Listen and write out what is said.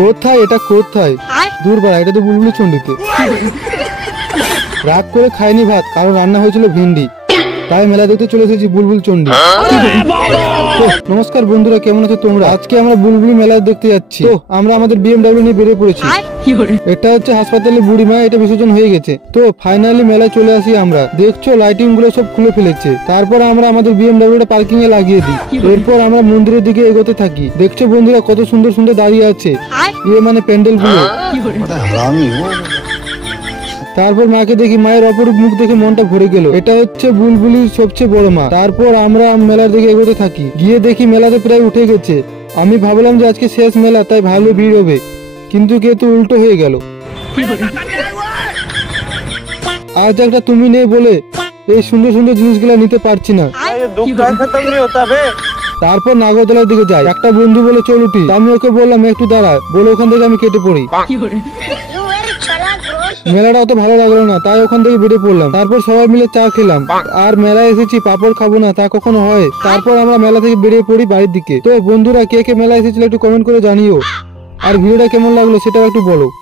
কোথায় এটা কোথায়? দূর বাড়া, এটা তো বুলবুলি চন্ডিতে। রাগ করে খাইনি ভাত, কারণ রান্না হয়েছিল ভিন্ডি, তাই মেলা দেখতে চলে এসেছি বুলবুল চন্ডী। নমস্কার বন্ধুরা, কেমন আছো তোমরা? আজকে আমরা বুলবুলি মেলা দেখতে যাচ্ছি। তো আমরা আমাদের বিএমডব্লিউ নিয়ে বেরিয়ে পড়েছি। এটা হচ্ছে হাসপাতালে বুড়িমা, এটা বিসর্জন হয়ে গেছে। তো ফাইনালি মেলায় চলে আসি আমরা। দেখছো লাইটিং গুলো সব খুলে ফেলেছে। তারপর আমরা আমাদের বিএমডব্লিউটা পার্কিং এ লাগিয়ে দিই। এরপর আমরা মন্দিরের দিকে এগোতে থাকি। দেখছো বন্ধুরা কত সুন্দর সুন্দর দাঁড়িয়ে আছে, মানে প্যান্ডেল গুলো। তারপর মাকে দেখি, মায়ের অপরূপ মুখ দেখে মনটা ভরে গেল। এটা হচ্ছে বুলবুলির সবচেয়ে বড় মা। তারপর আমরা মেলার দিকে এগোতে থাকি। গিয়ে দেখি মেলাতে প্রায় উঠে গেছে। আমি ভাবলাম যে আজকে শেষ মেলা, তাই ভালো ভিড় হবে, কিন্তু কিন্তু উল্টো হয়ে গেল। আজ একটা তুমি নেই বলে এই সুন্দর সুন্দর জিনিসগুলো নিতে পারছি না। তারপর নাগরদোলার দিকে যাই। একটা বন্ধু বলে চল উঠি, আমি ওকে বললাম একটু দাঁড়া, বলে ওখান থেকে আমি কেটে পড়ি। মেলাটা অত ভালো লাগলো না, তাই ওখান থেকে বেরিয়ে পড়লাম। তারপর সবাই মিলে চা খেলাম। আর মেলায় এসেছি, পাপড় খাবো না তা কখনো হয়? তারপর আমরা মেলা থেকে বেরিয়ে পড়ি বাড়ির দিকে। তো বন্ধুরা, কে কে মেলায় এসেছিল একটু কমেন্ট করে জানিও। আর ভিডিওটা কেমন লাগলো সেটাও একটু বলো।